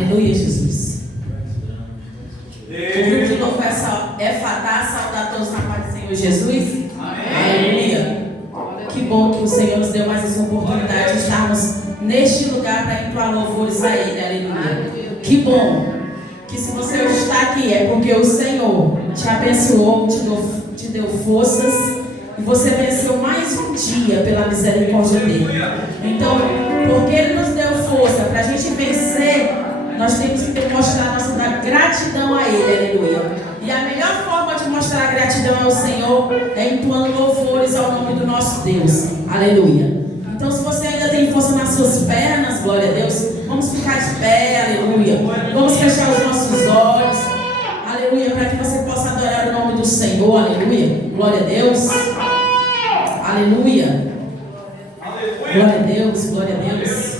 Aleluia, Jesus. O grupo de novo é fatar, saudar todos na paz do Senhor Jesus. Aleluia. Que bom que o Senhor nos deu mais essa oportunidade de estarmos neste lugar para entoar louvores a Ele. Aleluia. Que bom que se você hoje está aqui é porque o Senhor te abençoou, te deu forças e você venceu mais um dia pela misericórdia dele. Então, porque Ele nos deu força para a gente vencer, nós temos que demonstrar nossa gratidão a Ele. Aleluia. E a melhor forma de mostrar a gratidão ao Senhor é entoando louvores ao nome do nosso Deus. Aleluia. Então, se você ainda tem força nas suas pernas, glória a Deus, vamos ficar de pé, aleluia. Vamos fechar os nossos olhos, aleluia, para que você possa adorar o nome do Senhor, aleluia. Glória a Deus, aleluia. Glória a Deus, glória a Deus.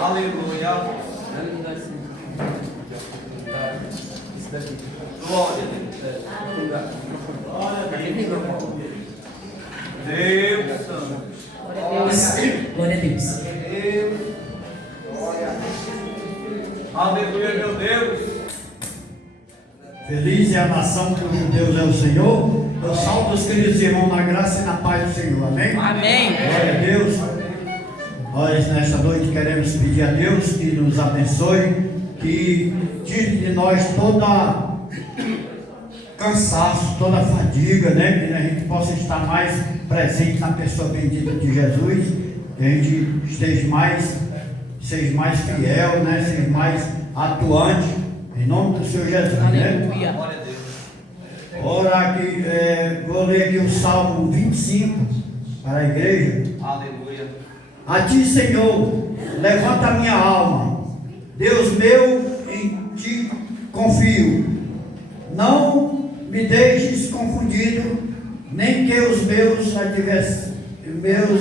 Aleluia. Glória a Deus. Deus Santo. Glória a Deus. Aleluia, meu Deus. Feliz é a nação cujo Deus é o Senhor. Eu salvo os queridos irmãos na graça e na paz do Senhor. Amém? Amém. Glória a Deus. Nós nesta noite queremos pedir a Deus que nos abençoe, que tire de nós toda cansaço, toda fadiga, né? Que a gente possa estar mais presente na pessoa bendita de Jesus, que a gente seja mais fiel, né? Seja mais atuante, em nome do Senhor Jesus, né? Aleluia. Ora aqui, vou ler aqui o Salmo 25 para a igreja. Aleluia. A ti, Senhor, levanta a minha alma. Deus meu, em ti confio. Não me deixes confundido, nem que os meus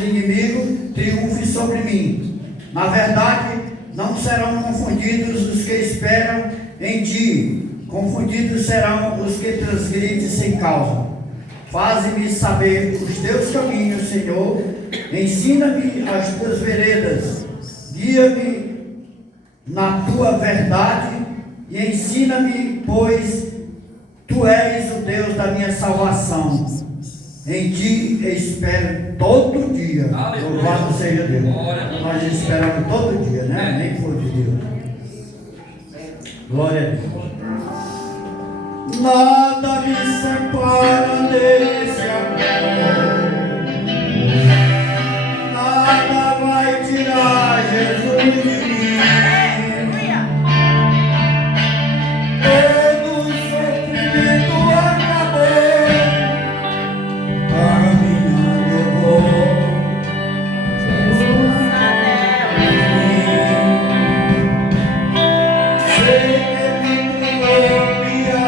inimigos triunfem sobre mim. Na verdade, não serão confundidos os que esperam em ti. Confundidos serão os que transgridem sem causa. Faze-me saber os teus caminhos, Senhor. Ensina-me as tuas veredas. Guia-me na tua verdade e ensina-me, pois tu és o Deus da minha salvação. Em ti espero todo dia. Louvado seja Deus. Nós esperamos todo dia, né? Nem for de Deus. Glória a Deus. Nada me separa desse amor, nada vai tirar Jesus de mim. Todo sofrimento acabou, caminhando eu vou. Sei que me criou minha.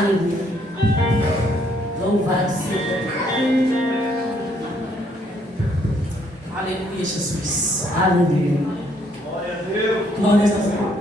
Aleluia. Louvado seja. Aleluia, Jesus. Aleluia. Glória a Deus. Glória a Deus. Aleluia.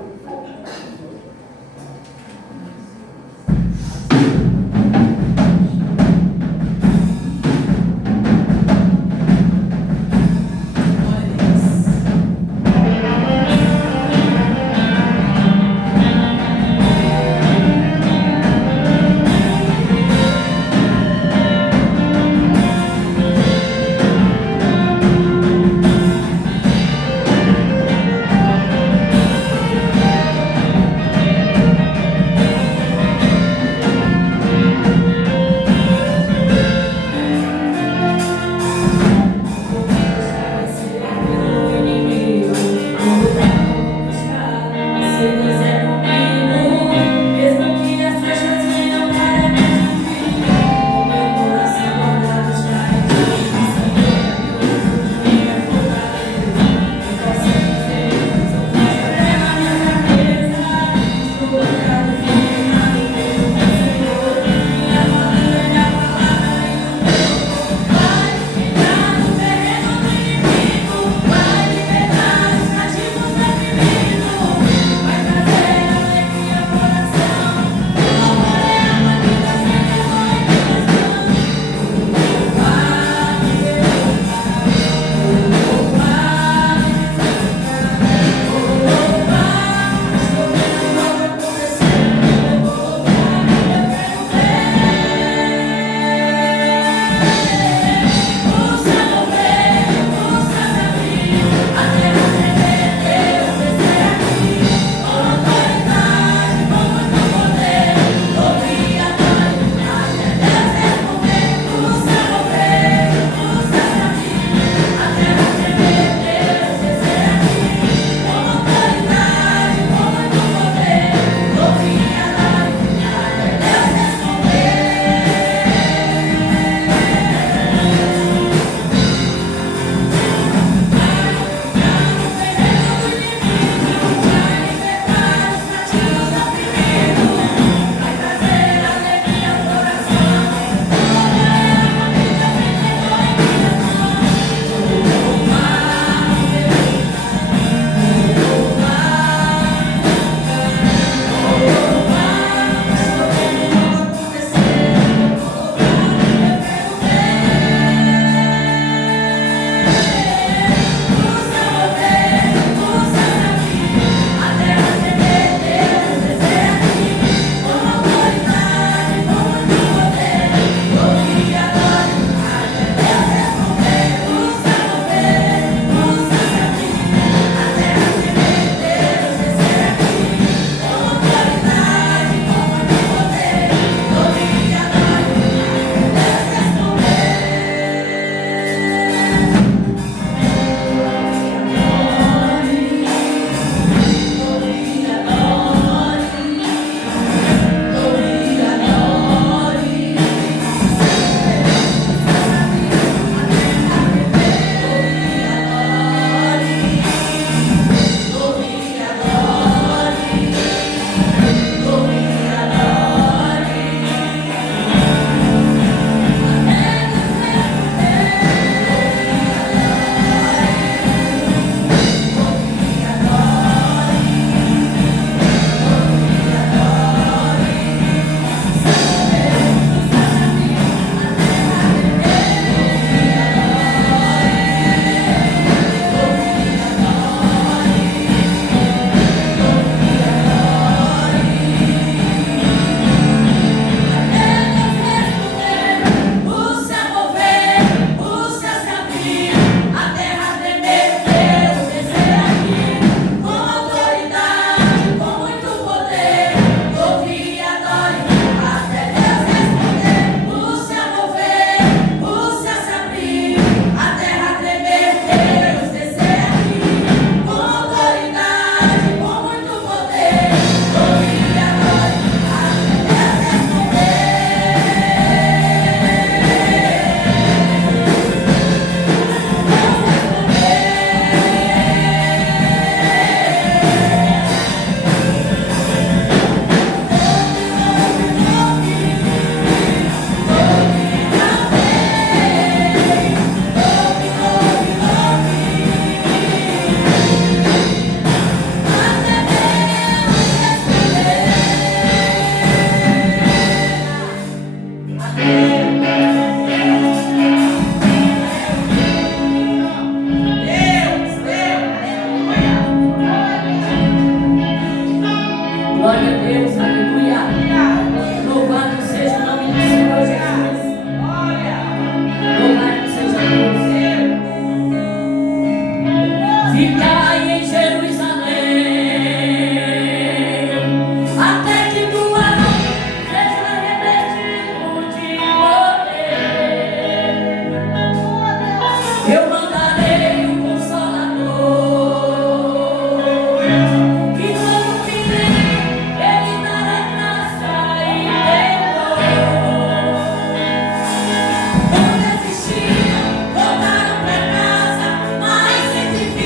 Voltaram pra casa, mais 120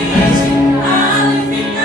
ali ficaram.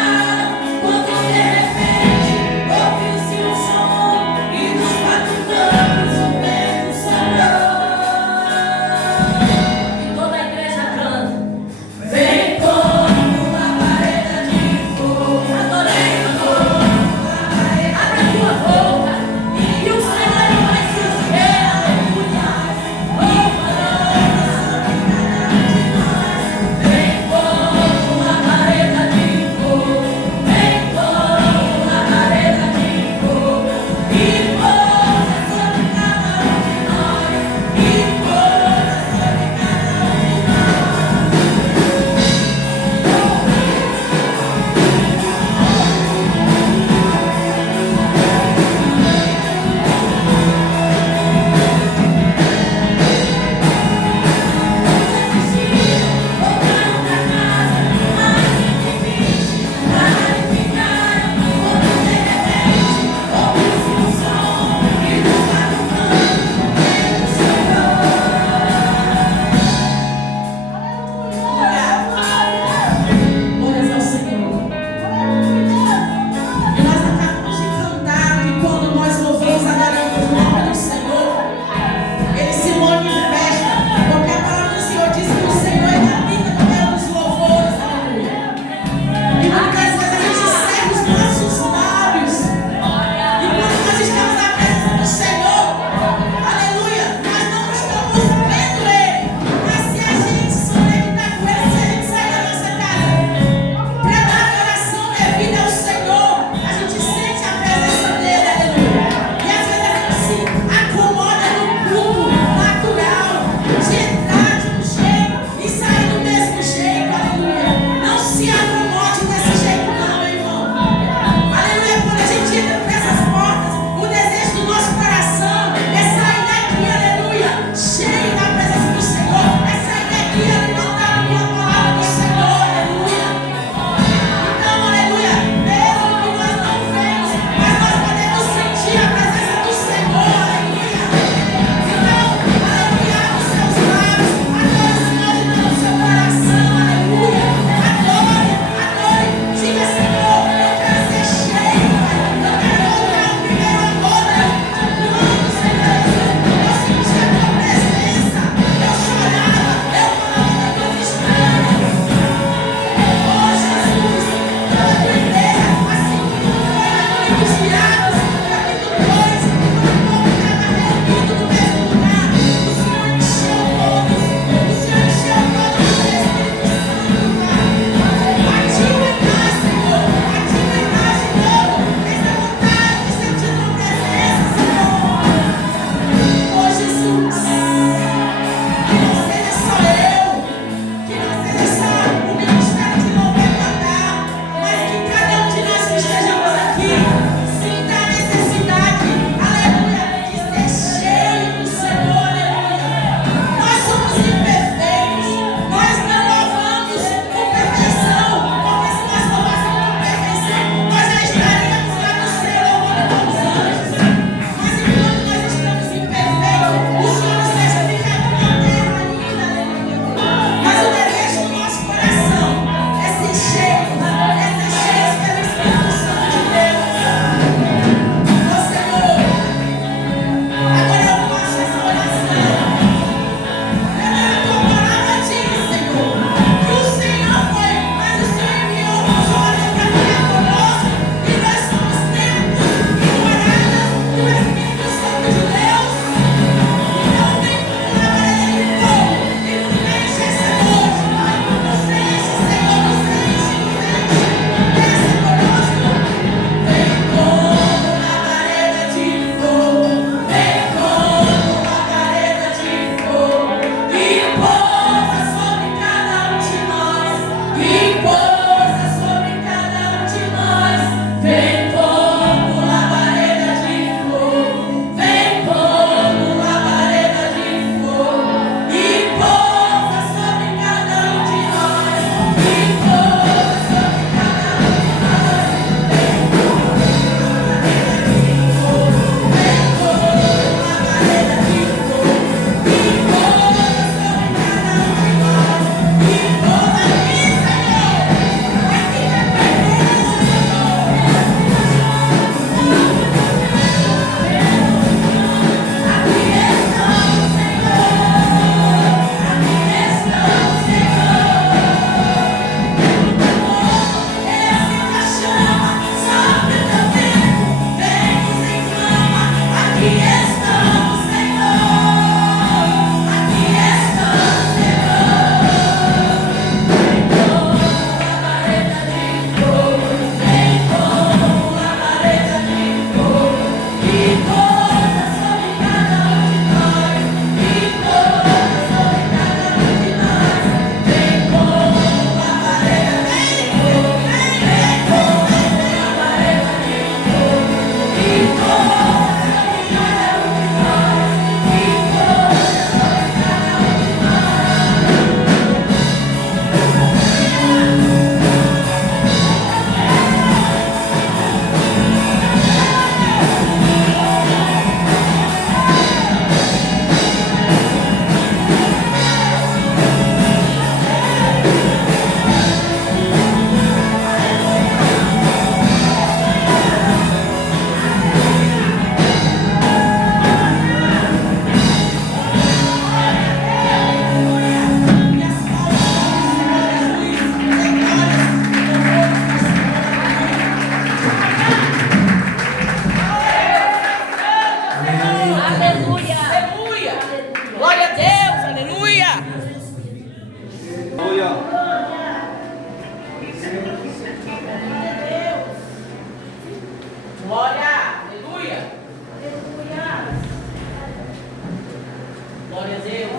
Glória, aleluia. Glória a Deus.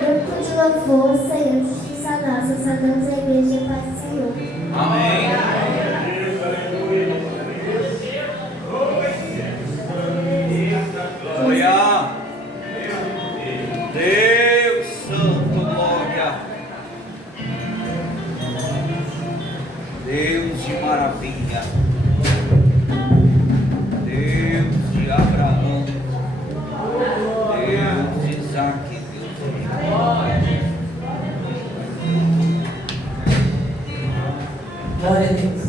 Grupo de louvor, Senhor, justiça nossa, saudamos a igreja e paz do Senhor. Amém. Glória. Deus Santo, glória. Deus de maravilha. Deus de Abraão. Deus de Isaac. Deus de Glória a Deus.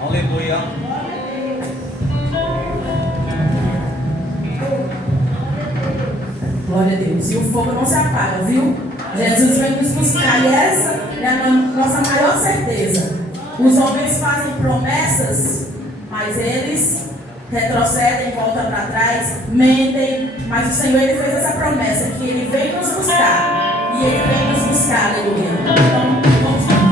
Aleluia. Glória a Deus. E o fogo não se apaga, viu? Jesus vem nos buscar e essa é a nossa maior certeza. Os homens fazem promessas, mas eles retrocedem, voltam para trás, mentem. Mas o Senhor, Ele fez essa promessa, que Ele vem nos buscar. E Ele vem nos buscar, aleluia. Então, vamos lá.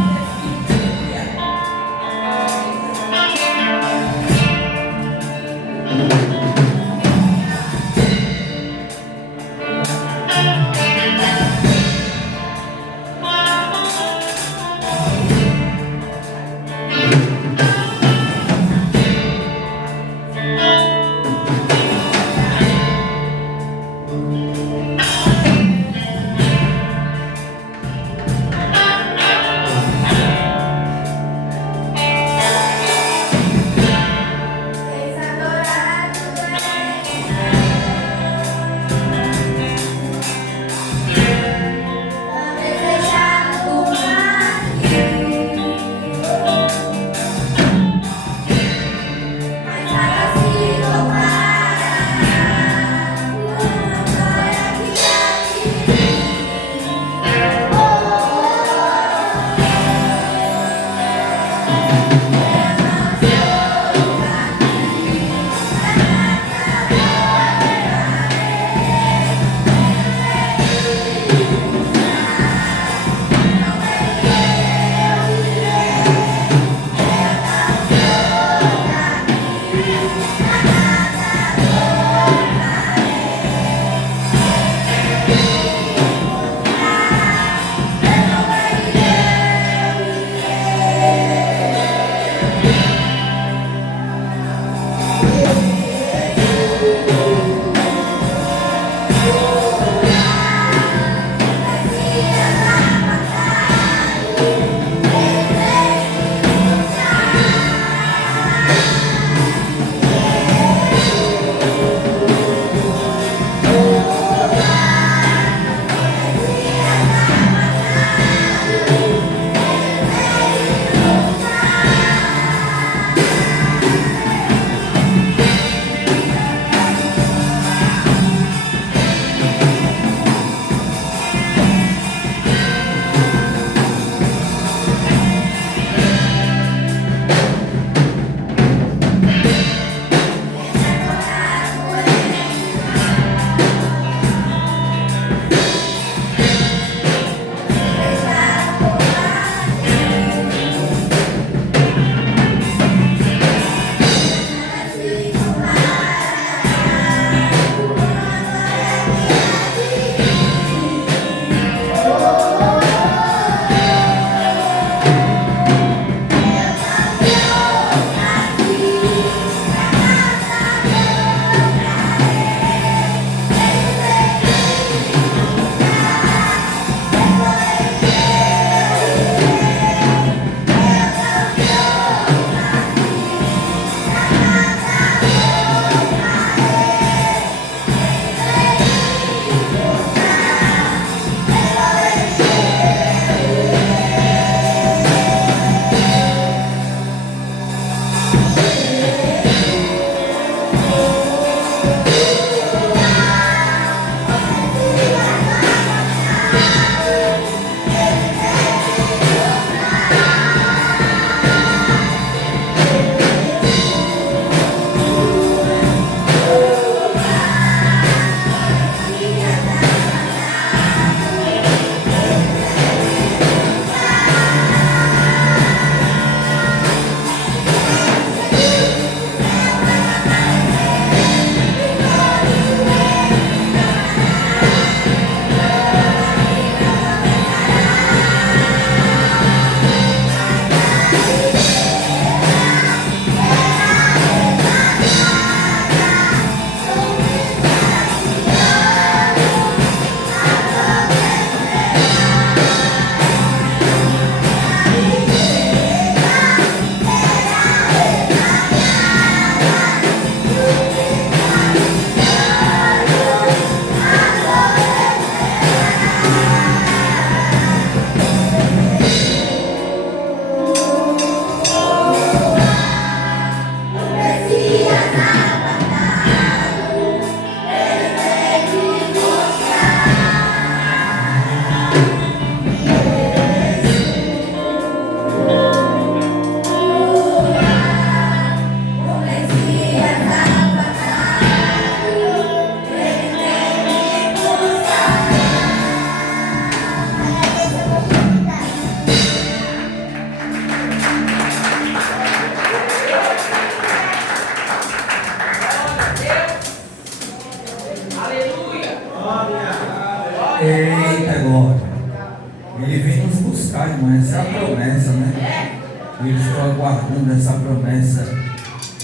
Eita glória. Ele vem nos buscar, irmão. Essa é a promessa, né? Eu estou aguardando essa promessa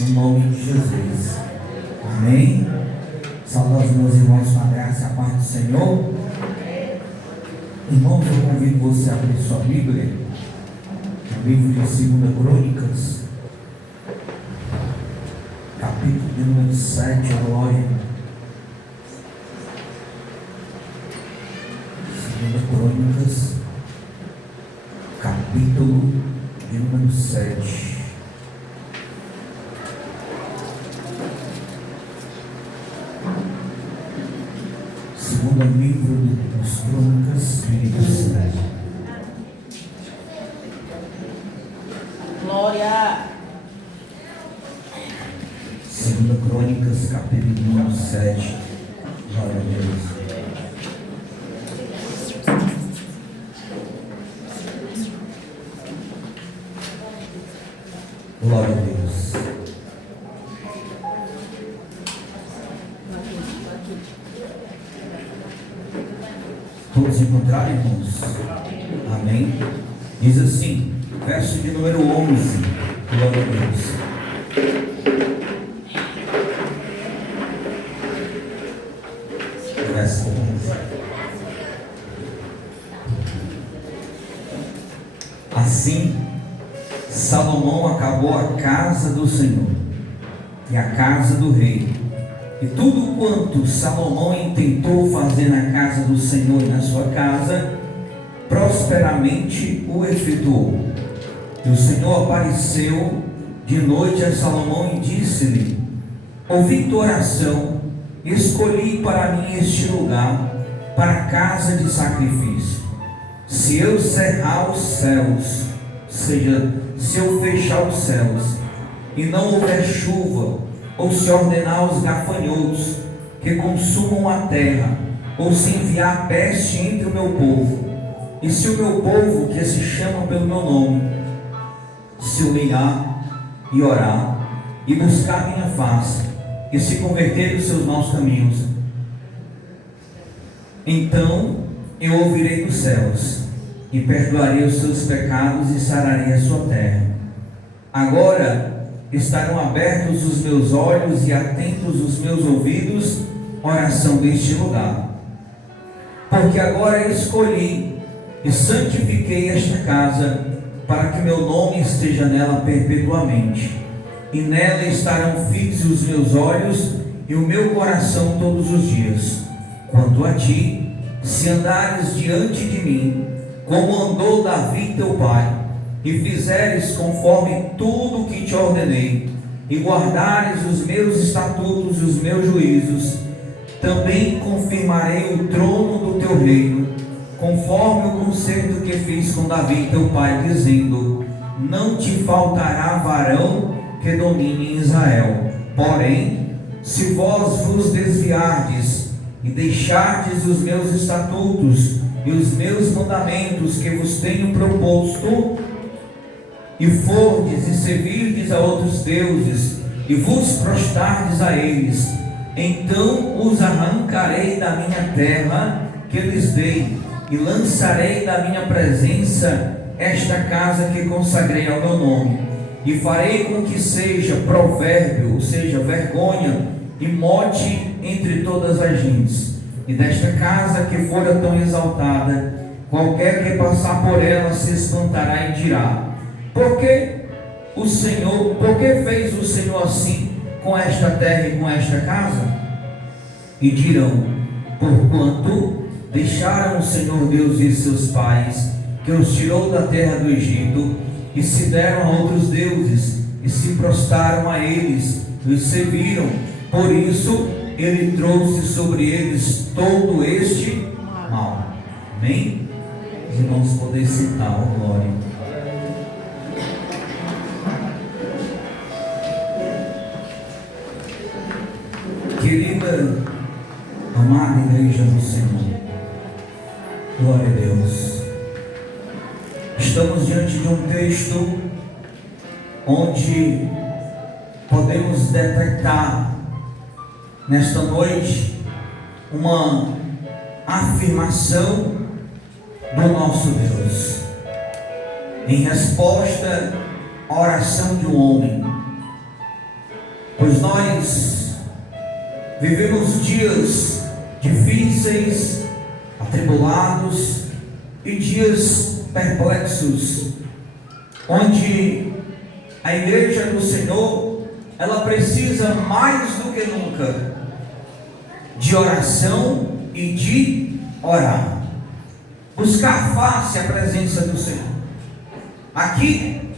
no nome de Jesus. Amém? Saúde aos meus irmãos com a graça e a paz do Senhor. Irmãos, eu convido você a abrir sua Bíblia no livro de 2 Crônicas, capítulo de número 7, glória. 2 Crônicas, capítulo de número 7. Segundo livro dos Crônicas, Espírito Santo. Glória. 2 Crônicas, capítulo de número 7. Glória a Deus. Glória a Deus. Todos encontraram, irmãos? Amém? Diz assim, verso de número 11. Glória a Deus. Verso 11. Assim, Salomão acabou a casa do Senhor e a casa do rei, e tudo quanto Salomão intentou fazer na casa do Senhor e na sua casa, prosperamente o efetuou. E o Senhor apareceu de noite a Salomão e disse-lhe: ouvi tua oração, escolhi para mim este lugar, para a casa de sacrifício. Se eu cerrar os céus, ou seja, se eu fechar os céus, e não houver chuva, ou se ordenar os gafanhotos que consumam a terra, ou se enviar peste entre o meu povo, e se o meu povo, que se chama pelo meu nome, se humilhar e orar, e buscar minha face, e se converter dos seus maus caminhos, então eu ouvirei dos céus, e perdoarei os seus pecados, e sararei a sua terra. Agora estarão abertos os meus olhos e atentos os meus ouvidos, oração deste lugar. Porque agora escolhi e santifiquei esta casa, para que meu nome esteja nela perpetuamente. E nela estarão fixos os meus olhos e o meu coração todos os dias. Quanto a ti, se andares diante de mim, como andou Davi teu pai, e fizeres conforme tudo o que te ordenei, e guardares os meus estatutos e os meus juízos, também confirmarei o trono do teu reino, conforme o concerto que fiz com Davi teu pai, dizendo: não te faltará varão que domine em Israel. Porém, se vós vos desviardes e deixardes os meus estatutos e os meus mandamentos que vos tenho proposto, e fordes e servirdes a outros deuses, e vos prostrardes a eles, então os arrancarei da minha terra que lhes dei, e lançarei da minha presença esta casa que consagrei ao meu nome, e farei com que seja provérbio, ou seja, vergonha e mote entre todas as gentes. E desta casa que fora tão exaltada, qualquer que passar por ela se espantará e dirá: por que fez o Senhor assim com esta terra e com esta casa? E dirão: porquanto deixaram o Senhor Deus e seus pais, que os tirou da terra do Egito, e se deram a outros deuses, e se prostraram a eles, e os serviram. Por isso ele trouxe sobre eles todo este mal. Amém? Os irmãos podem citar, ó glória. Querida, amada igreja do Senhor, glória a Deus. Estamos diante de um texto onde podemos detectar nesta noite uma afirmação do nosso Deus, em resposta à oração de um homem, pois nós vivemos dias difíceis, atribulados e dias perplexos, onde a igreja do Senhor, ela precisa mais do que nunca de oração e de orar, buscar face a presença do Senhor. Aqui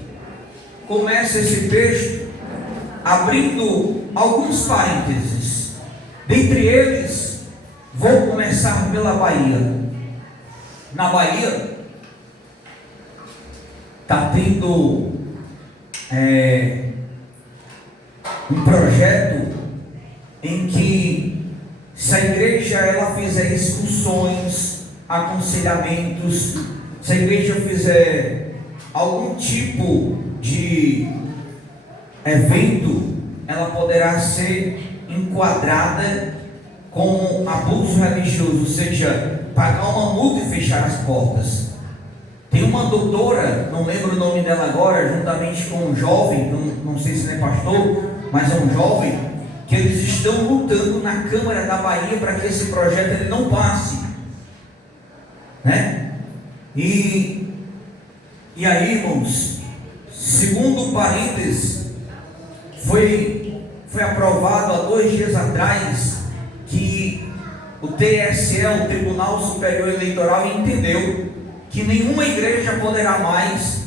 começa esse texto abrindo alguns parênteses. Dentre eles, vou começar pela Bahia. Na Bahia está tendo um projeto em que, se a igreja ela fizer excursões, aconselhamentos, se a igreja fizer algum tipo de evento, ela poderá ser enquadrada como abuso religioso, ou seja, pagar uma multa e fechar as portas. Tem uma doutora, não lembro o nome dela agora, juntamente com um jovem, não sei se ele é pastor, mas é um jovem, que eles estão lutando na Câmara da Bahia para que esse projeto ele não passe, né? E aí, irmãos, segundo parênteses, foi aprovado há 2 dias atrás que o TSE, o Tribunal Superior Eleitoral, entendeu que nenhuma igreja poderá mais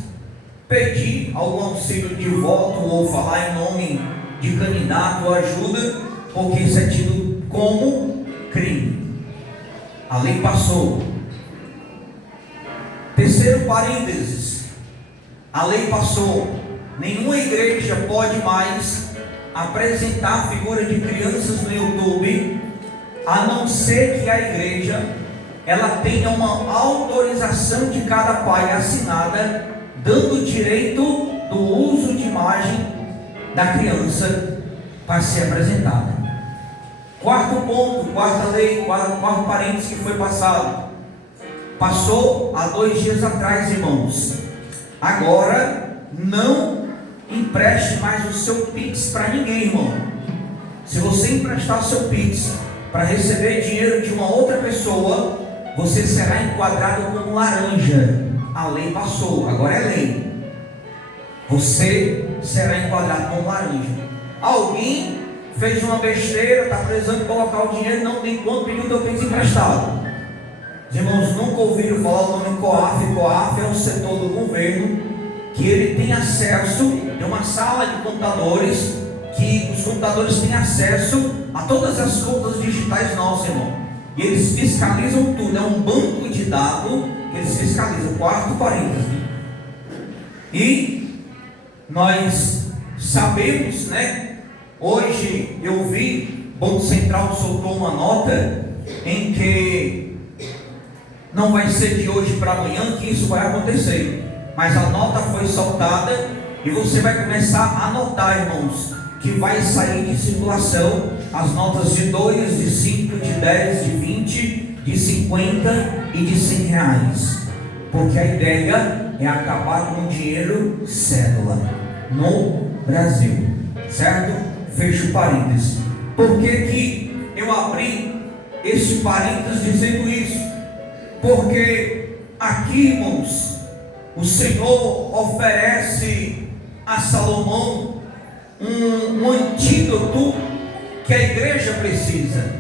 pedir algum auxílio de voto ou falar em nome de candidato ou ajuda, porque isso é tido como crime. A lei passou. Terceiro parênteses, a lei passou. Nenhuma igreja pode mais apresentar a figura de crianças no YouTube, a não ser que a igreja ela tenha uma autorização de cada pai assinada, dando direito do uso de imagem da criança para ser apresentada. Quarto ponto, quarta lei, quarto parênteses que foi passado. Passou há 2 dias atrás, irmãos. Agora não empreste mais o seu Pix para ninguém, irmão. Se você emprestar o seu Pix para receber dinheiro de uma outra pessoa, você será enquadrado como laranja. A lei passou, agora é lei. Você será enquadrado como laranja. Alguém fez uma besteira, está precisando colocar o dinheiro, não tem quanto, pediu o teu Pix emprestado. Os irmãos nunca ouviram falar o nome COAF? COAF é um setor do governo que ele tem acesso, é uma sala de computadores, que os computadores têm acesso a todas as contas digitais nossas, irmão. E eles fiscalizam tudo, é um banco de dados que eles fiscalizam. Quarto parênteses. E nós sabemos, né? Hoje eu vi, Banco Central soltou uma nota em que não vai ser de hoje para amanhã que isso vai acontecer, mas a nota foi soltada e você vai começar a notar, irmãos, que vai sair de circulação as notas de 2, de 5, de 10, de 20, de 50 e de 100 reais, porque a ideia é acabar com o dinheiro cédula no Brasil, certo? Fecho parênteses. Por que eu abri esse parênteses dizendo isso? Porque aqui, irmãos, o Senhor oferece a Salomão um antídoto que a igreja precisa.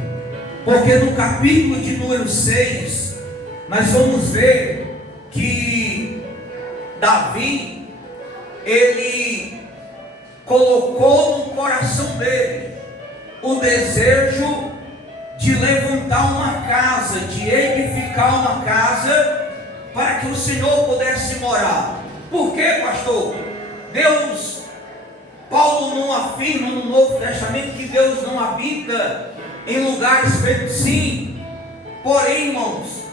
Porque no capítulo de número 6, nós vamos ver que Davi, ele colocou no coração dele o desejo de levantar uma casa, de edificar uma casa, para que o Senhor pudesse morar. Por quê, pastor? Paulo não afirma no Novo Testamento que Deus não habita em lugares feitos, sim. Porém, irmãos,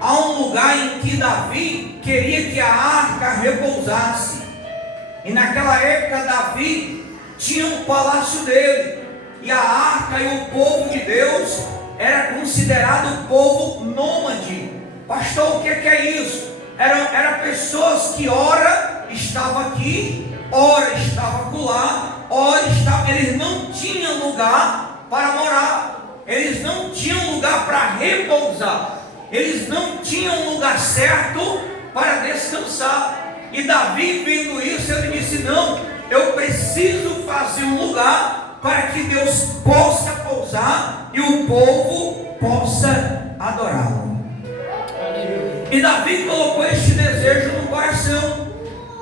há um lugar em que Davi queria que a arca repousasse. E naquela época Davi tinha um palácio dele, e a arca e o povo de Deus era considerado povo nômade, Pastor, o que é isso? Era pessoas que ora estava aqui, ora estava acolá, ora estava. Eles não tinham lugar para morar, eles não tinham lugar para repousar, eles não tinham lugar certo para descansar. E Davi, vendo isso, ele disse: não, eu preciso fazer um lugar para que Deus possa pousar e o povo possa adorá-lo. E Davi colocou este desejo no coração.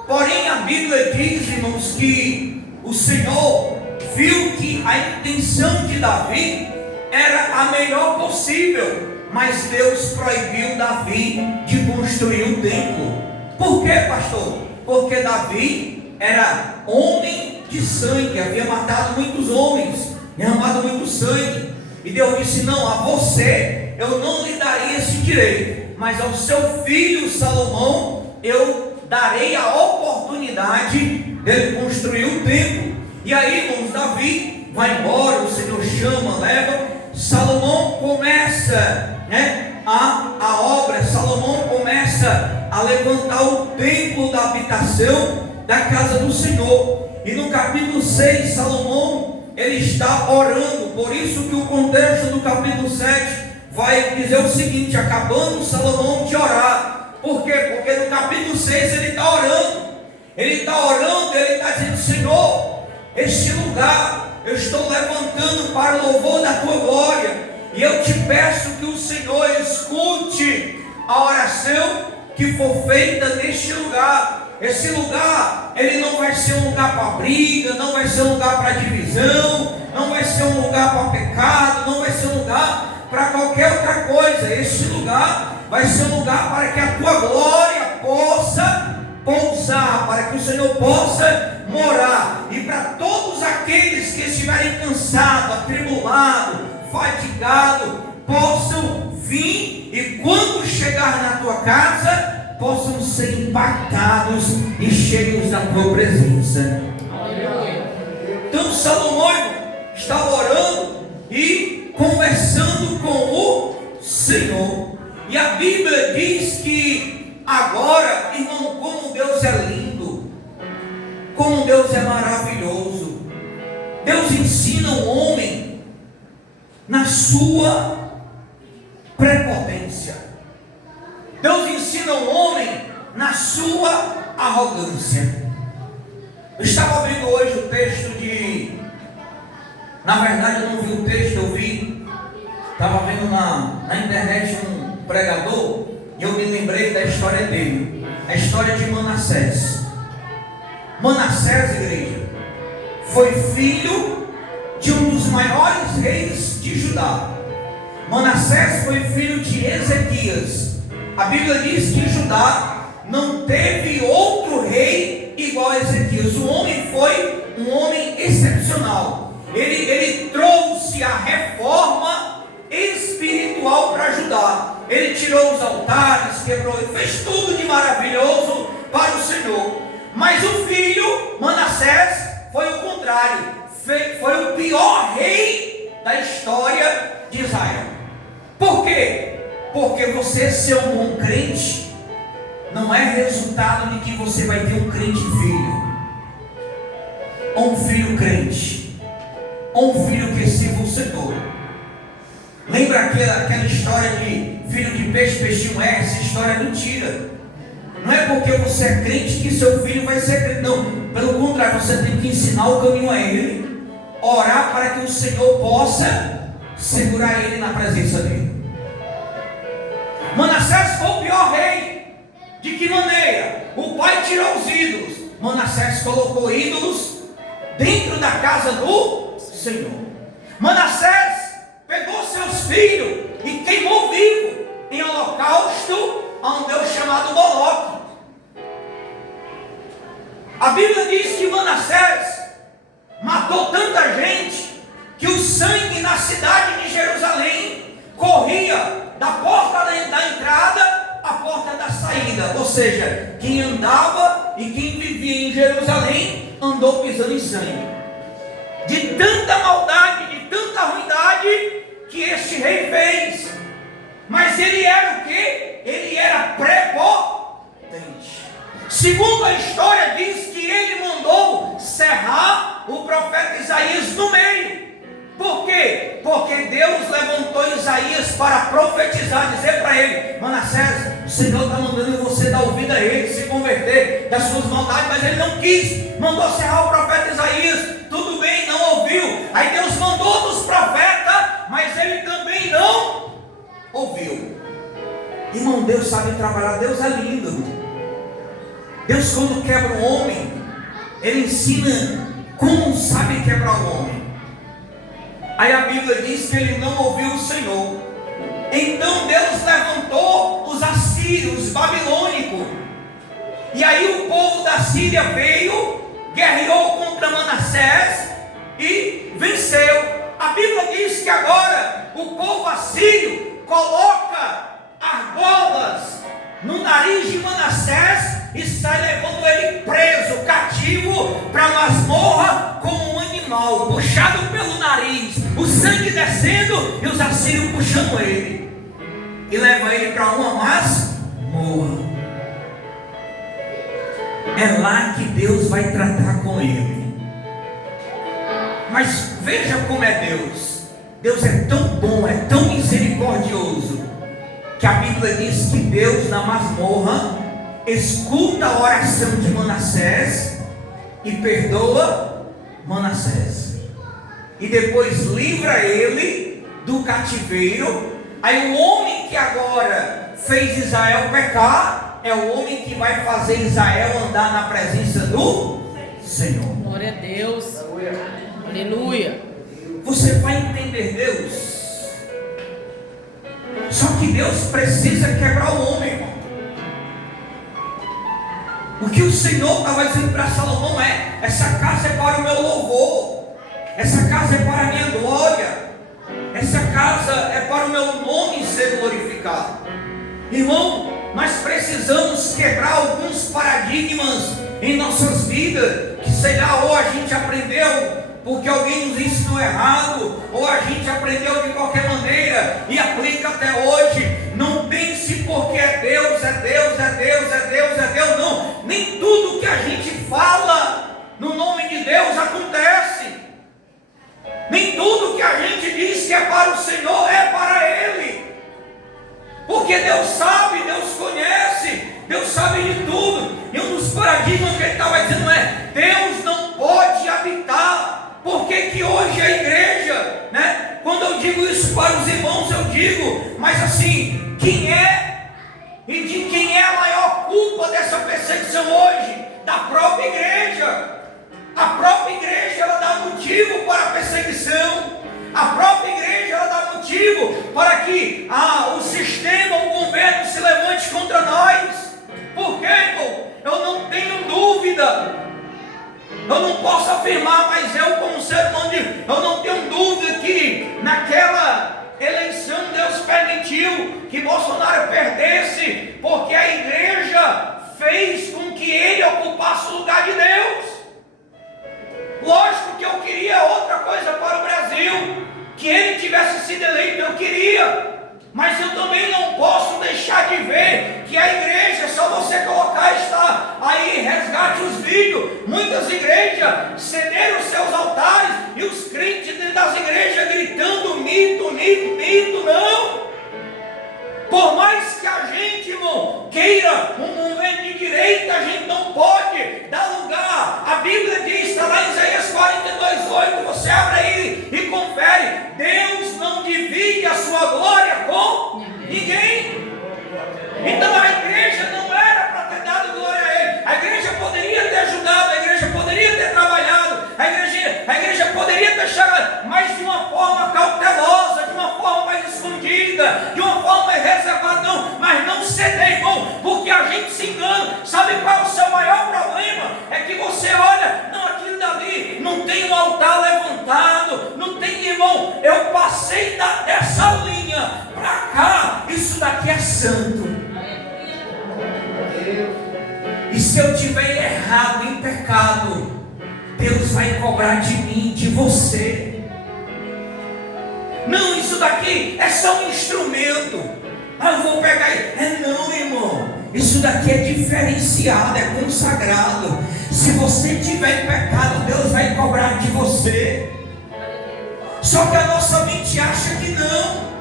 Porém a Bíblia diz, irmãos, que o Senhor viu que a intenção de Davi era a melhor possível, mas Deus proibiu Davi de construir o templo. Por quê, pastor? Porque Davi era homem de sangue, havia matado muitos homens, derramado muito sangue. E Deus disse: não, a você eu não lhe daria esse direito, mas ao seu filho Salomão eu darei a oportunidade dele construir o templo. E aí, irmãos, Davi vai embora, o Senhor chama, leva. Salomão começa, a obra. Salomão começa a levantar o templo da habitação da casa do Senhor. E no capítulo 6, Salomão, ele está orando. Por isso que o contexto do capítulo 7 vai dizer o seguinte: acabando Salomão de orar. Por quê? Porque no capítulo 6 ele está orando. Ele está dizendo: Senhor, este lugar eu estou levantando para o louvor da tua glória. E eu te peço que o Senhor escute a oração que for feita neste lugar. Esse lugar, ele não vai ser um lugar para briga, não vai ser um lugar para divisão, não vai ser um lugar para pecado, não vai ser um lugar para qualquer outra coisa. Este lugar vai ser um lugar para que a tua glória possa pousar, para que o Senhor possa morar. E para todos aqueles que estiverem cansados, atribulados, fatigados, possam vir e quando chegar na tua casa, possam ser impactados e cheios da tua presença. Então Salomão estava orando e conversando com o Senhor. E a Bíblia diz que agora, irmão, como Deus é lindo, como Deus é maravilhoso. Deus ensina o homem na sua prepotência. Deus ensina o homem na sua arrogância. Eu estava vendo hoje o texto de... Na verdade eu não vi o texto, eu vi... Estava vendo na internet um pregador e eu me lembrei da história dele. A história de Manassés. Manassés, igreja, foi filho de um dos maiores reis de Judá. Manassés foi filho de Ezequias. A Bíblia diz que Judá não teve outro rei igual a Ezequias. O homem foi um homem excepcional. Ele trouxe a reforma espiritual para Judá. Ele tirou os altares, quebrou, fez tudo de maravilhoso para o Senhor. Mas o filho, Manassés, foi o contrário. Foi o pior rei da história de Israel. Por quê? Porque você ser um bom crente não é resultado de que você vai ter um crente filho, ou um filho crente, ou um filho que sirva o Senhor. Lembra aquela história de filho de peixe, peixinho é? Essa história é mentira. Não é porque você é crente que seu filho vai ser crente, não. Pelo contrário, você tem que ensinar o caminho a ele, orar para que o Senhor possa segurar ele na presença dele. Manassés foi o pior rei. De que maneira? O pai tirou os ídolos. Manassés colocou ídolos dentro da casa do Senhor. Manassés pegou seus filhos e queimou vivo em holocausto a um Deus chamado Moloque. A Bíblia diz que Manassés matou tanta gente que o sangue na cidade de Jerusalém corria da porta da entrada à porta da saída. Ou seja, quem andava e quem vivia em Jerusalém andou pisando em sangue. De tanta maldade, de tanta ruindade que este rei fez. Mas ele era o quê? ele era prepotente. Segundo a história, diz que ele mandou serrar o profeta Isaías no meio. Por quê? Porque Deus levantou Isaías para profetizar, dizer para ele: Manassés, o Senhor está mandando você dar ouvido a ele, se converter das suas maldades, mas ele não quis, mandou serrar o profeta Isaías. Tudo bem, não ouviu. Aí Deus mandou dos profetas, mas ele também não ouviu. Irmão, Deus sabe trabalhar, Deus é lindo. Deus, quando quebra um homem, ele ensina como sabe quebrar o homem. Aí a Bíblia diz que ele não ouviu o Senhor. Então Deus levantou os assírios, os babilônicos. E aí o povo da Síria veio, guerreou contra Manassés e venceu. A Bíblia diz que agora o povo assírio coloca argolas no nariz de Manassés e sai levando ele preso, cativo, para a masmorra como um animal, puxado pelo nariz, o sangue descendo e os assírios puxando ele, e leva ele para uma masmorra. É lá que Deus vai tratar com ele. Mas veja como é Deus. Deus é tão bom, é tão misericordioso, que a Bíblia diz que Deus na masmorra escuta a oração de Manassés e perdoa Manassés, e depois livra ele do cativeiro. Aí o homem que agora fez Israel pecar é o homem que vai fazer Israel andar na presença do Senhor. Glória a Deus. Aleluia. Você vai entender Deus. Só que Deus precisa quebrar o homem, irmão. O que o Senhor estava dizendo para Salomão é: essa casa é para o meu louvor, essa casa é para a minha glória, essa casa é para o meu nome ser glorificado. Irmão, nós precisamos quebrar alguns paradigmas em nossas vidas, que sei lá, ou a gente aprendeu porque alguém nos ensinou errado, ou a gente aprendeu de qualquer maneira e aplica até hoje. Não pense porque é Deus, é Deus, é Deus, é Deus, é Deus. Não, nem tudo que a gente fala no nome de Deus acontece. Nem tudo que a gente diz que é para o Senhor é para Ele. Porque Deus sabe, Deus conhece, Deus sabe de tudo. E um dos paradigmas que ele estava dizendo é: Deus não pode habitar. Por que hoje a igreja, né? Quando eu digo isso para os irmãos, eu digo, mas assim, quem é e de quem é a maior culpa dessa perseguição hoje? Da própria igreja. A própria igreja, ela dá motivo para a perseguição. A própria igreja, ela dá motivo para que o sistema, o governo se levante contra nós. Por quê, irmão? Eu não tenho dúvida. Eu não posso afirmar, mas eu como ser humano, eu não tenho dúvida que naquela eleição Deus permitiu que Bolsonaro perdesse, porque a igreja fez com que ele ocupasse o lugar de Deus. Lógico que eu queria outra coisa para o Brasil, que ele tivesse sido eleito, eu queria. Mas eu também não posso deixar de ver que a igreja, só você colocar, está aí, resgate os vídeos. Muitas igrejas cederam seus altares e os crentes dentro das igrejas gritando: mito, mito, mito. Não! Por mais que a gente, irmão, queira um movimento de direita, a gente não pode dar lugar. A Bíblia diz, está lá em Isaías 42:8, você abre aí e confere: Deus não divide a sua glória com ninguém. Então a igreja não era para ter dado glória a Ele. A igreja poderia ter ajudado, a igreja poderia ter trabalhado, a igreja poderia ter chegado, mas de uma forma cautelosa, de uma forma mais escondida, de uma forma mais reservada, não, mas não ceder, irmão, porque a gente se engana. Sabe qual é o seu maior problema? É que você olha, não, aquilo dali não tem um altar levantado, não tem, irmão, eu passei dessa linha para cá, isso daqui é santo. E se eu tiver errado em pecado, Deus vai cobrar de mim, de você. Não, isso daqui é só um instrumento. eu vou pegar. Não, irmão. Isso daqui é diferenciado, é consagrado. Se você tiver em pecado, Deus vai cobrar de você. Só que a nossa mente acha que não.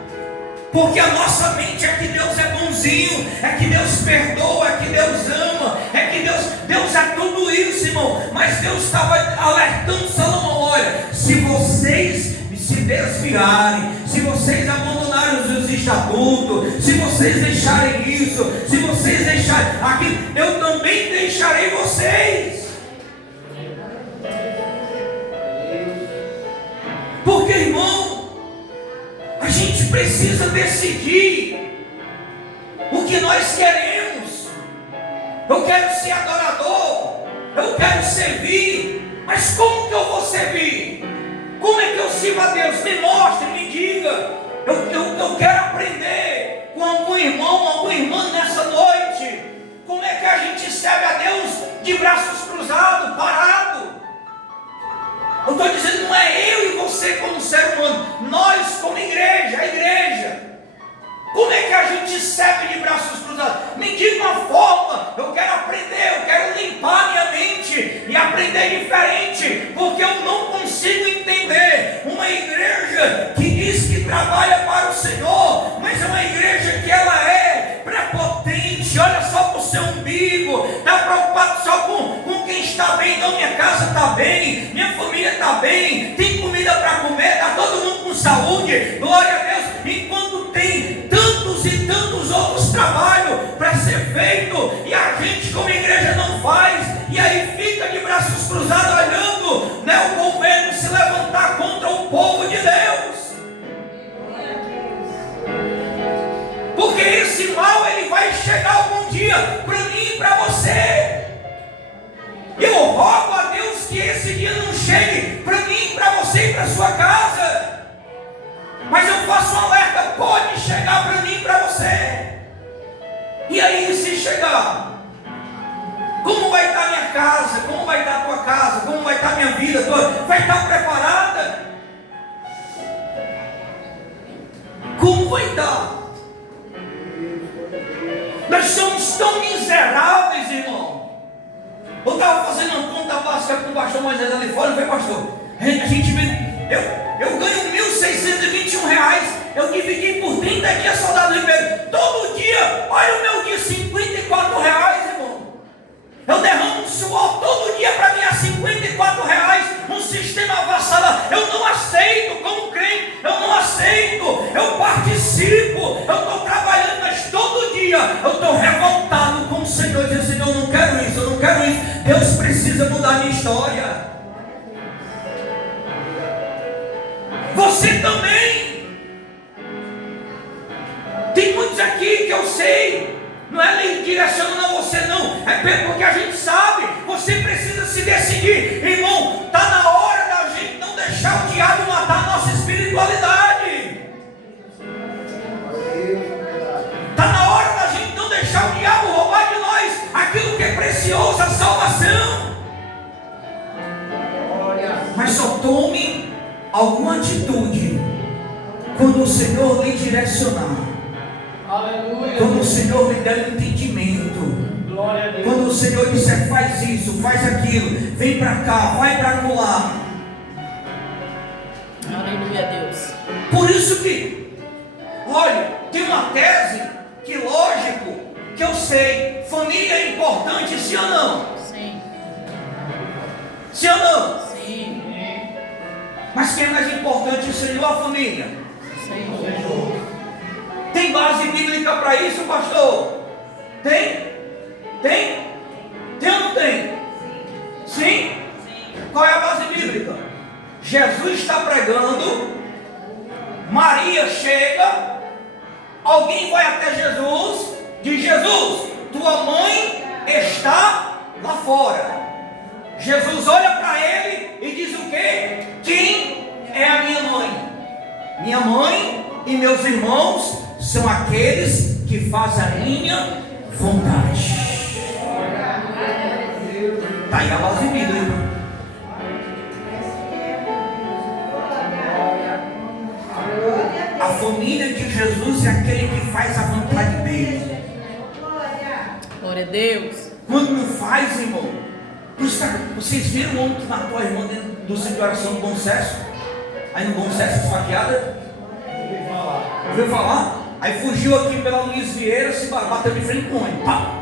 Porque a nossa mente é que Deus é bonzinho, é que Deus perdoa, é que Deus ama, é que Deus é tudo isso, irmão. Mas Deus estava alertando Salomão: olha, se vocês se desviarem, se vocês abandonarem os estatutos, se vocês deixarem isso, se vocês deixarem aquilo, eu também deixarei vocês. Porque, irmão, a gente precisa decidir o que nós queremos. Eu quero ser adorador, eu quero servir, mas como que eu vou servir? Como é que eu sirvo a Deus? Me mostre, me diga. Eu quero aprender com algum irmão, alguma irmã nessa noite. Como é que a gente serve a Deus de braços cruzados, parado? Eu estou dizendo, não é eu e você como ser humano, nós como igreja, a igreja. Como é que a gente serve de braços cruzados? Me diga uma forma. Eu quero aprender, eu quero limpar minha mente e aprender diferente, porque eu não consigo entender uma igreja que diz que trabalha para o Senhor, mas é uma igreja que ela é prepotente, olha só para o seu umbigo, está preocupado só com quem está bem. Não, minha casa está bem, minha família está bem, tem comida para comer, está todo mundo com saúde, glória a Deus, enquanto tem tantos e tantos outros trabalhos para ser feito, e a gente como igreja não faz, e aí fica de braços cruzados olhando, né, o governo se levantar contra o povo de Deus. Porque esse mal ele vai chegar algum dia para mim e para você. Eu rogo a Deus que esse dia não chegue para mim, para você e para sua casa. Mas eu faço um alerta, pode chegar para mim e para você. E aí, se chegar, como vai estar minha casa? Como vai estar a tua casa? Como vai estar minha vida toda? Vai estar preparada? Como vai estar? Nós somos tão miseráveis, irmão. Eu estava fazendo uma conta básica com o pastor Moisés ali fora, não foi, pastor? A gente vê. Eu ganho R$1.621, eu dividi por 30 dias soldado de Pedro. Todo dia, olha o meu dia, R$54, irmão. Eu derramo um suor todo dia para ganhar R$54, um sistema avassalador. Eu não aceito como crente, eu não aceito. Eu participo, eu estou trabalhando, mas todo dia eu estou revoltado com o Senhor, dizendo: Senhor, eu não quero isso, eu não quero isso. Deus precisa mudar a minha história. Você também. Tem muitos aqui que eu sei, não é nem direcionando a você não, é porque a gente sabe. Você precisa se decidir, irmão. Está na hora da gente não deixar o diabo matar a nossa espiritualidade. Está na hora da gente não deixar o diabo roubar de nós aquilo que é precioso, a salvação. Mas só tome alguma atitude quando o Senhor lhe direcionar. Aleluia. Quando o Senhor lhe der um entendimento. Glória a Deus. Quando o Senhor disser: faz isso, faz aquilo, vem para cá, vai para lá. Aleluia, Deus. Por isso que, olha, tem uma tese que, lógico, que eu sei, família é importante, sim ou não? Sim. Sim ou não? Sim. Mas quem é mais importante, o Senhor ou a família? Senhor. Tem base bíblica para isso, pastor? Tem? Tem? Tem ou não tem? Sim? Qual é a base bíblica? Jesus está pregando, Maria chega, alguém vai até Jesus, diz: Jesus, tua mãe está lá fora. Jesus olha para ele e diz o quê? Quem é a minha mãe? Minha mãe e meus irmãos são aqueles que fazem a minha vontade. Está aí a base bíblica. A família de Jesus é aquele que faz a vontade Glória a Deus. Quando não faz, irmão. Vocês viram o homem que matou a irmã dentro do centro de oração do Bom Sucesso? Aí no Bom Sucesso, esfaqueada? Ouviu falar? Aí fugiu aqui pela Luiz Vieira, se bateu de frente com o homem. Pá!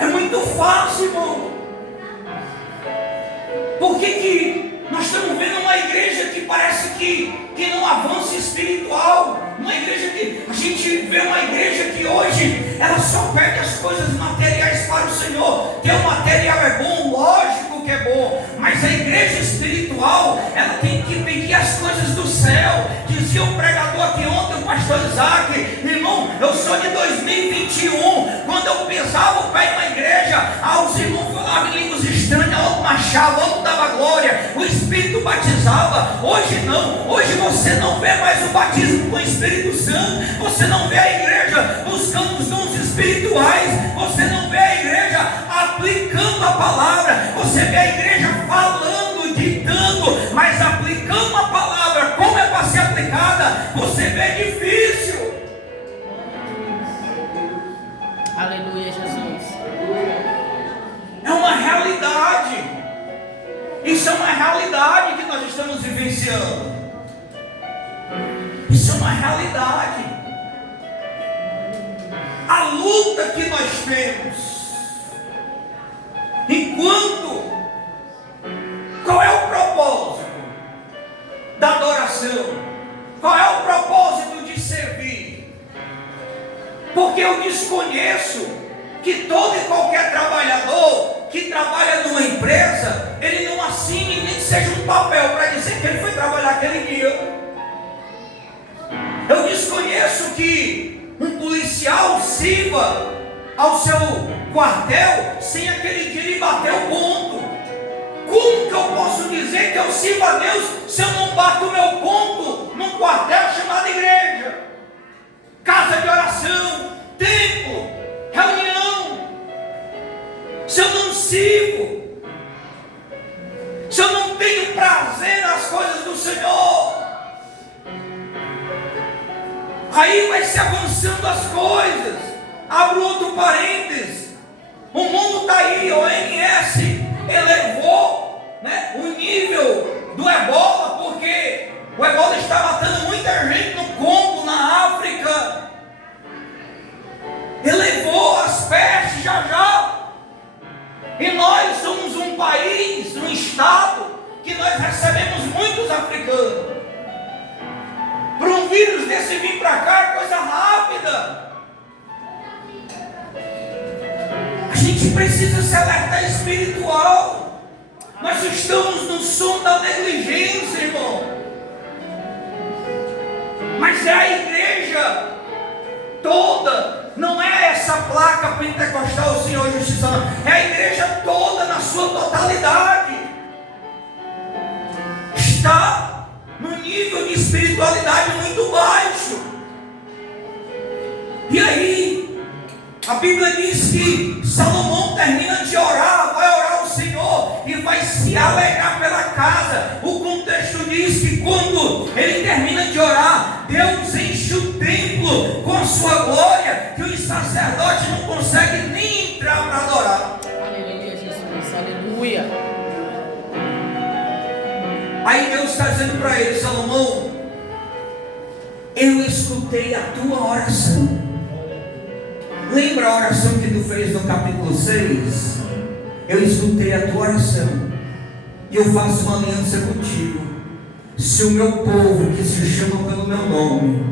É muito fácil, irmão. Por que nós estamos vendo uma igreja que parece que não avança espiritual? Uma igreja que a gente vê uma igreja que hoje ela só pede as coisas materiais para o Senhor. Ter o material é bom, lógico que é bom, mas a igreja espiritual ela tem que pedir as coisas do céu. Dizia o pregador aqui ontem, o pastor Isaac: irmão, eu sou de 2021. Quando eu pisava o pé na igreja, os irmãos falavam em línguas estranhas, outro marchava, outro dava glória, o Espírito batizava. Hoje não, hoje você não vê mais o batismo com o Espírito Santo, você não vê a igreja buscando os dons espirituais, você não vê a igreja aplicando a palavra, você vê a igreja falando, ditando, mas aplicando a palavra como é para ser aplicada, você vê difícil. Aleluia, Jesus. É uma realidade. Isso é uma realidade que nós estamos vivenciando. Isso é uma realidade. A luta que nós temos. Qual é o propósito da adoração? Qual é o propósito de servir? Porque eu desconheço que todo e qualquer trabalhador que trabalha numa empresa, ele não assine nem que seja um papel para dizer que ele foi trabalhar aquele dia. Eu desconheço que um policial sirva ao seu quartel sem aquele dia ele bater o ponto. Como que eu posso dizer que eu sirvo a Deus se eu não bato o meu ponto num quartel chamado igreja, casa de oração, templo, reunião? Se eu não sirvo, se eu não tenho prazer nas coisas do Senhor, aí vai se avançando as coisas. Abro outro parênteses. O mundo está aí, a OMS elevou, né, o nível do ebola, porque o ebola está matando muita gente no Congo, na África. Elevou as pestes já. E nós somos um país, um estado, que nós recebemos muitos africanos. Para um vírus desse vir para cá é coisa rápida. A gente precisa se alertar espiritual. Nós estamos no som da negligência, irmão. Mas é a igreja toda. Não é essa placa pentecostal, Senhor Justiça, não. É a igreja toda na sua totalidade. Está no nível de espiritualidade muito baixo. E aí, a Bíblia diz que Salomão termina de orar, vai orar ao Senhor e vai se alegrar pela casa. O contexto diz que quando ele termina de orar, Deus enche o templo com a sua glória, que os sacerdotes não conseguem nem entrar para adorar. Aleluia, Jesus, aleluia. Aí Deus está dizendo para ele: Salomão, eu escutei a tua oração. Lembra a oração que tu fez no capítulo 6? Eu escutei a tua oração e eu faço uma aliança contigo. Se o meu povo, que se chama pelo meu nome,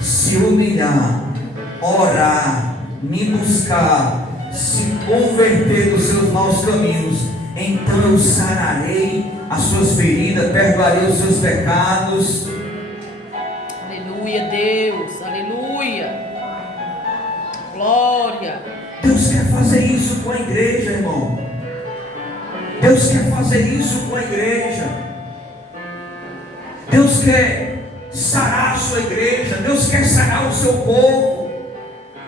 se humilhar, orar, me buscar, se converter dos seus maus caminhos, então eu sararei as suas feridas, perdoarei os seus pecados. Aleluia, Deus, aleluia. Glória. Deus quer fazer isso com a igreja, irmão. Deus quer fazer isso com a igreja. Deus quer sarar a sua igreja. Deus quer sarar o seu povo.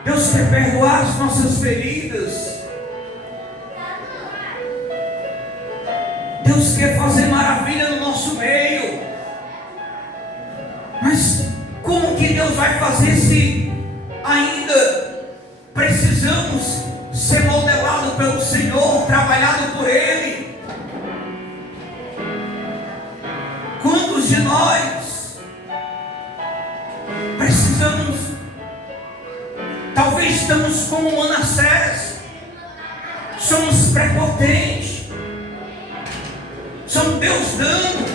Deus quer perdoar as nossas feridas. Deus quer fazer maravilha no nosso meio. Mas como que Deus vai fazer se for trabalhado por Ele. Quantos de nós precisamos, talvez estamos como Manassés, somos prepotentes, somos Deus dando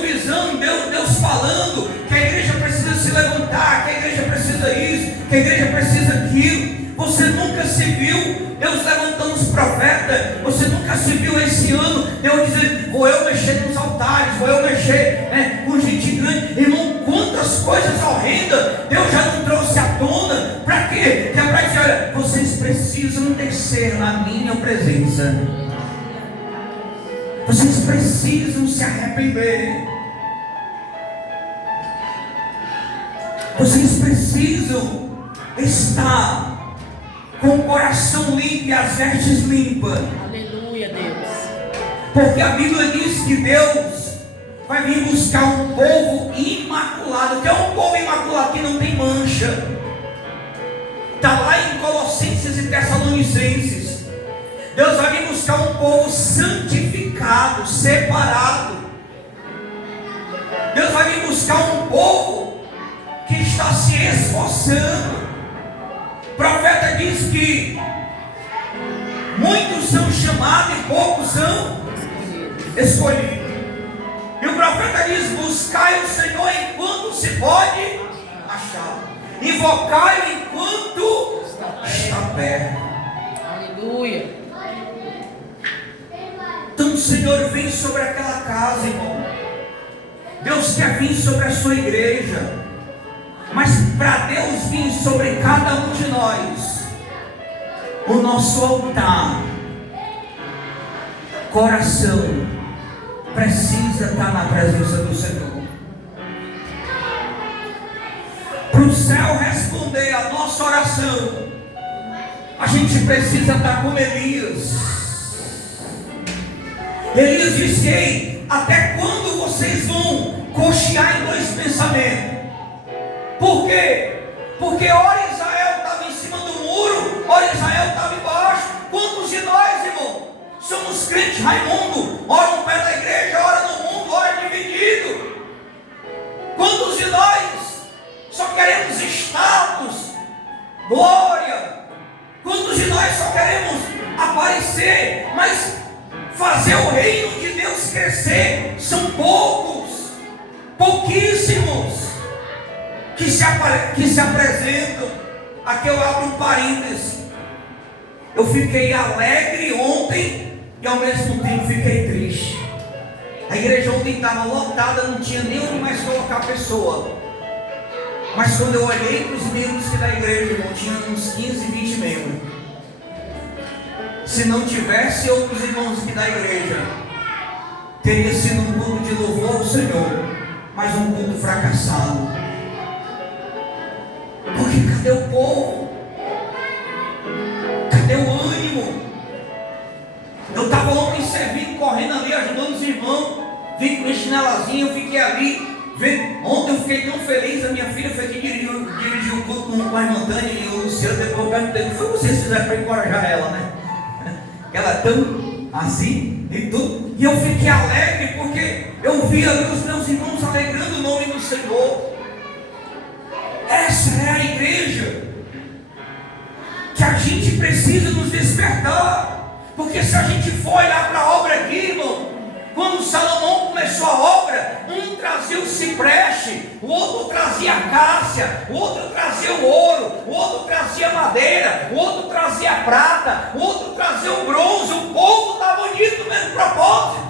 visão, Deus falando que a igreja precisa se levantar, que a igreja precisa isso, que a igreja precisa aquilo. Você nunca se viu Deus levantando os profetas, você nunca se viu esse ano Deus dizendo: vou eu mexer nos altares, vou eu mexer com gente grande. Irmão, quantas coisas horrendas Deus já não trouxe à tona. Para quê? Que é para dizer: olha, vocês precisam descer na minha presença, vocês precisam se arrepender, vocês precisam estar com o coração limpo e as vestes limpas. Aleluia, Deus. Porque a Bíblia diz que Deus vai vir buscar um povo imaculado. Que é um povo imaculado que não tem mancha. Está lá em Colossenses e Tessalonicenses. Deus vai vir buscar um povo santificado, separado. Deus vai vir buscar um povo que está se esforçando. O profeta diz que muitos são chamados e poucos são escolhidos. E o profeta diz: buscai o Senhor enquanto se pode achar, invocai-o enquanto está perto. Aleluia. Então o Senhor vem sobre aquela casa, irmão. Deus quer vir sobre a sua igreja. Mas para Deus vir sobre cada um de nós, o nosso altar, coração, precisa estar na presença do Senhor. Para o céu responder a nossa oração, a gente precisa estar como Elias. Elias disse: ei, até quando vocês vão cochear em dois pensamentos? Por quê? Porque ora Israel estava em cima do muro, ora Israel estava embaixo. Quantos de nós, irmão, somos crentes Raimundo? Ora no pé da igreja, ora no mundo, ora dividido. Quantos de nós só queremos status, glória? Quantos de nós só queremos aparecer, mas fazer o reino de Deus crescer? São poucos, pouquíssimos que se apresentam. Aqui eu abro um parênteses. Eu fiquei alegre ontem e ao mesmo tempo fiquei triste. A igreja ontem estava lotada, não tinha nem onde mais colocar a pessoa. Mas quando eu olhei para os membros da igreja, irmão, tinha uns 15, 20 membros. Se não tivesse outros irmãos aqui da igreja, teria sido um culto de louvor ao Senhor, mas um culto fracassado. Porque cadê o povo? Cadê o ânimo? Eu estava ontem servindo, correndo ali, ajudando os irmãos. Vim com minha chinelazinha, eu fiquei ali. Ontem eu fiquei tão feliz. A minha filha foi que dirigiu o culto com a irmã Tânia e o Luciano. Depois eu perguntei: o que foi que vocês fizeram para encorajar ela, né? Ela é tão assim e tudo. E eu fiquei alegre porque eu vi ali os meus irmãos alegrando o nome do Senhor. Essa é a igreja que a gente precisa nos despertar. Porque se a gente for olhar para a obra aqui, irmão, quando Salomão começou a obra, um trazia o cipreste, o outro trazia a cássia, o outro trazia o ouro, o outro trazia madeira, o outro trazia a prata, o outro trazia o bronze. O povo estava unido no mesmo propósito.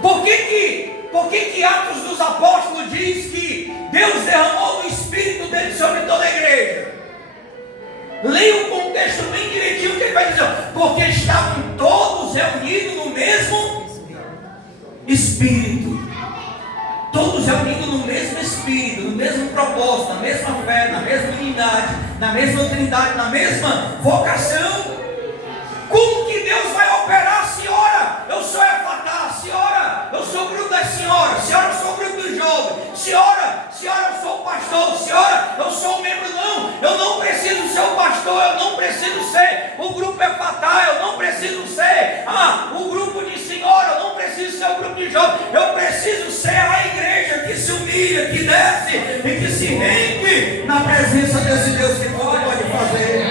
Por que Atos dos Apóstolos diz que Deus derramou o Espírito dele sobre toda a igreja? Leia o contexto bem direitinho, que ele vai dizer: porque estavam todos reunidos no mesmo Espírito. Todos reunidos no mesmo Espírito, no mesmo propósito, na mesma fé, na mesma unidade, na mesma trindade, na mesma vocação. Como que Deus vai operar? Senhora, eu sou Efatá. Senhora, eu sou o grupo das senhoras. Senhora, eu sou o grupo dos jovens. Senhora, eu sou o pastor. Senhora, eu sou o membro. Não, eu não preciso ser o pastor. pastor, eu não preciso ser o grupo Efatá, eu não preciso ser o grupo de senhora, eu não preciso ser o grupo de jovens, eu preciso ser a igreja que se humilha, que desce e que se rende na presença desse Deus que tudo pode fazer.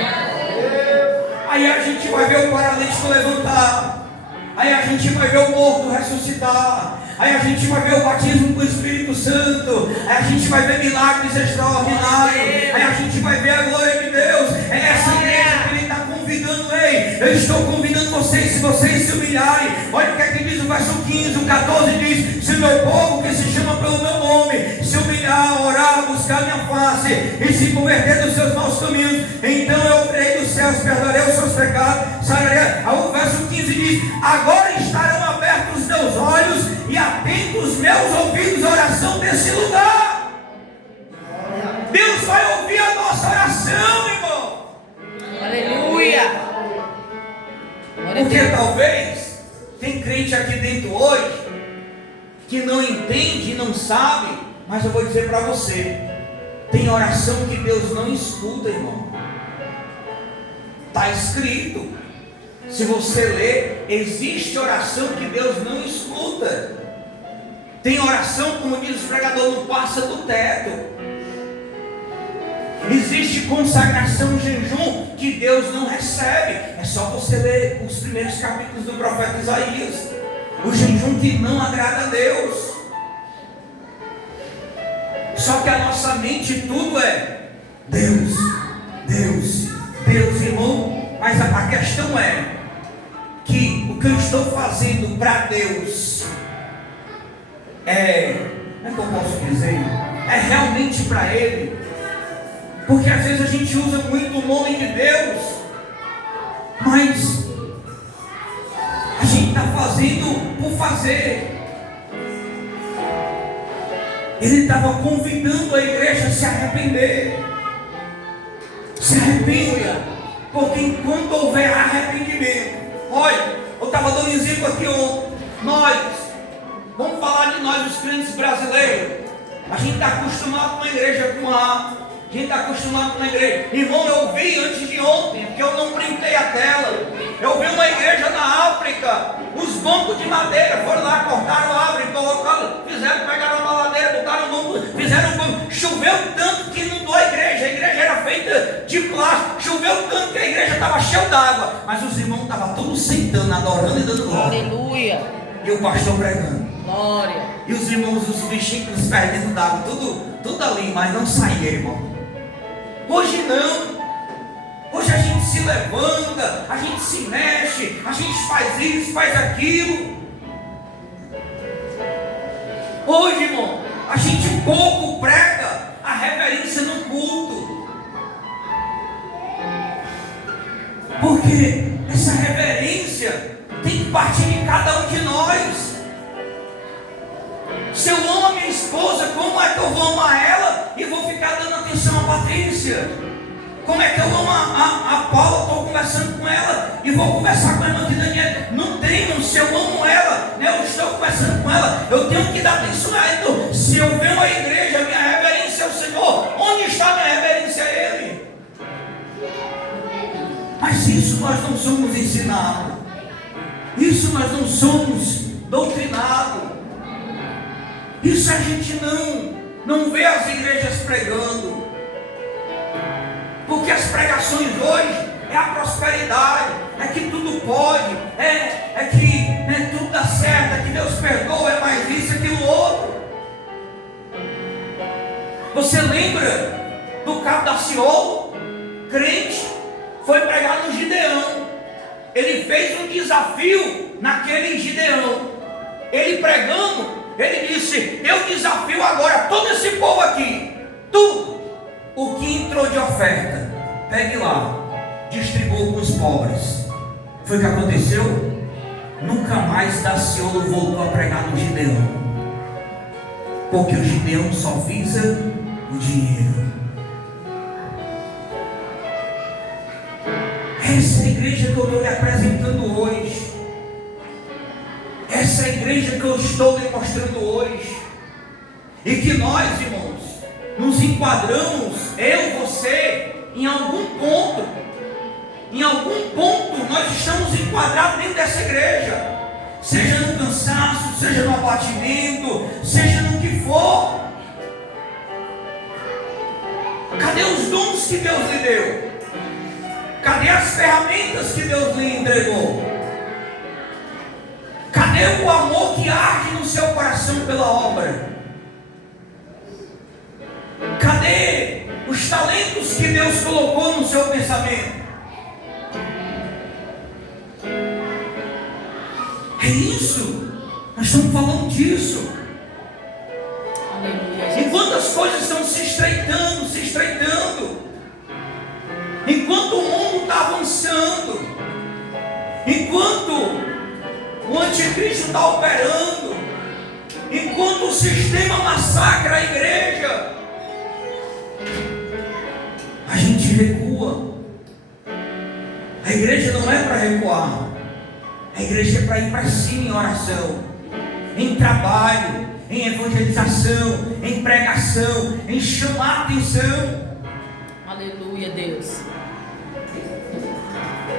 Aí a gente vai ver o paralítico levantar, aí a gente vai ver o morto ressuscitar, aí a gente vai ver o batismo do Espírito Santo, aí a gente vai ver milagres extraordinários, aí a gente vai ver a glória de Deus. É essa igreja que Ele está convidando. Ei, eu estou convidando vocês, se vocês se humilharem. Olha o que é que diz o verso 15, o 14 diz: se o meu povo que se chama pelo meu nome se humilhar, orar, buscar minha face e se converter dos seus maus caminhos, então eu ouvirei dos céus, perdoarei os seus pecados, sararei. Aí o verso 15 diz: agora estarão abertos os teus olhos e atentos os meus ouvidos à oração desse lugar. Deus vai ouvir a nossa oração, irmão. Aleluia. Porque talvez tem crente aqui dentro hoje que não entende e não sabe, mas eu vou dizer para você, tem oração que Deus não escuta, irmão. Está escrito. Se você ler, existe oração que Deus não escuta. Tem oração, como diz o pregador, não passa do teto. Existe consagração, jejum que Deus não recebe. É só você ler os primeiros capítulos do profeta Isaías. O jejum que não agrada a Deus. Só que a nossa mente tudo é Deus, Deus, Deus, irmão. Mas a questão é que o que eu estou fazendo para Deus como é que eu posso dizer? É realmente para Ele. Porque às vezes a gente usa muito o nome de Deus, mas a gente está fazendo por fazer. Ele estava convidando a igreja a se arrepender. Se arrependa, porque enquanto houver arrependimento, olha, eu estava dando exemplo aqui ontem. Nós, vamos falar de nós, os crentes brasileiros. A gente está acostumado com a igreja com A. A gente está acostumado com a igreja. Irmão, eu vi antes de ontem, porque eu não printei a tela. Eu vi uma igreja na África. Os bancos de madeira foram lá, cortaram a árvore, colocaram, pegaram uma maladeira, botaram o banco, fizeram um banco. Choveu tanto que inundou a igreja. A igreja era feita de plástico. Choveu tanto que a igreja estava cheia d'água. Mas os irmãos estavam todos sentando, adorando e dando glória. Aleluia. E o pastor pregando. Glória. E os irmãos, os bichinhos com os pés dentro d'água, tudo ali, mas não saía, irmão. Hoje não. Hoje a gente se levanta, a gente se mexe, a gente faz isso, faz aquilo. Hoje, irmão, a gente pouco prega a reverência no culto. Porque essa reverência tem que partir de cada um de nós. Se eu amo a minha esposa, como é que eu vou amar ela e vou ficar dando atenção a Patrícia? Como é que eu amo a Paula? Estou conversando com ela e vou conversar com a irmã de Daniela. Não tenho, se eu amo ela, né, eu estou conversando com ela, eu tenho que dar atenção a ela. Então, se eu venho à igreja, minha reverência é o Senhor. Onde está a minha reverência a Ele? Mas isso nós não somos ensinados. Isso nós não somos doutrinados. Isso a gente não vê as igrejas pregando. Porque as pregações hoje é a prosperidade, é que tudo pode, é que tudo dá certo, é que Deus perdoa, é mais isso, aquilo outro. Você lembra do cabo da Siolo? Crente, foi pregar no Gideão. Ele fez um desafio naquele Gideão. Ele pregando, ele disse: eu desafio agora todo esse povo aqui, tudo o que entrou de oferta, pegue lá, distribua com os pobres. Foi o que aconteceu? Nunca mais Daciolo voltou a pregar no Gideão, porque o Gideão só visa o dinheiro. Essa é a igreja que eu estou lhe apresentando hoje. Essa é a igreja que eu estou lhe mostrando hoje. E que nós, irmãos, nos enquadramos, eu, você, em algum ponto em algum ponto nós estamos enquadrados dentro dessa igreja, seja no cansaço, seja no abatimento, seja no que for. Cadê os dons que Deus lhe deu? Cadê as ferramentas que Deus lhe entregou? Cadê o amor que arde no seu coração pela obra? Cadê os talentos que Deus colocou no seu pensamento? É isso. Nós estamos falando disso. Enquanto as coisas estão se estreitando, enquanto o mundo está avançando, enquanto o anticristo está operando, enquanto o sistema massacra a igreja, a gente recua. A igreja não é para recuar, a igreja é para ir para cima em oração, em trabalho, em evangelização, em pregação, em chamar a atenção. Aleluia, Deus.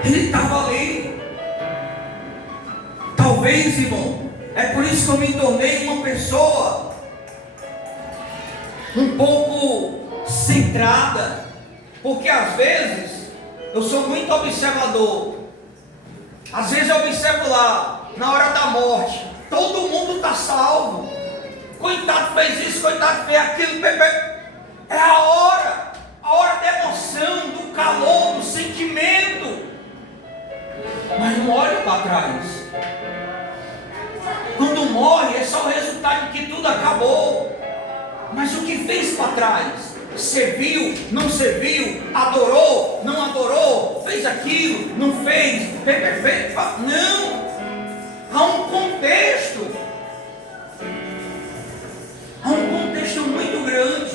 Ele estava ali. Talvez, irmão, é por isso que eu me tornei uma pessoa um pouco centrada, porque às vezes eu sou muito observador. Às vezes eu observo lá, na hora da morte, todo mundo está salvo. Coitado fez isso, coitado fez aquilo. É a hora da emoção, do calor, do sentimento. Mas não olha para trás. Quando morre é só o resultado de que tudo acabou. Mas o que fez para trás? Serviu, não serviu, adorou, não adorou, fez aquilo, não fez, fez perfeito, não. Há um contexto. Há um contexto muito grande.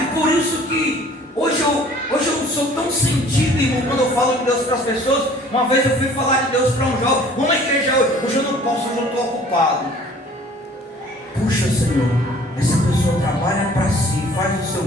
É por isso que hoje eu sou tão sentido, irmão, quando eu falo de Deus para as pessoas. Uma vez eu fui falar de Deus para um jovem. Vamos à igreja hoje eu não posso, hoje eu estou ocupado. Puxa, Senhor, essa pessoa trabalha para si, faz o seu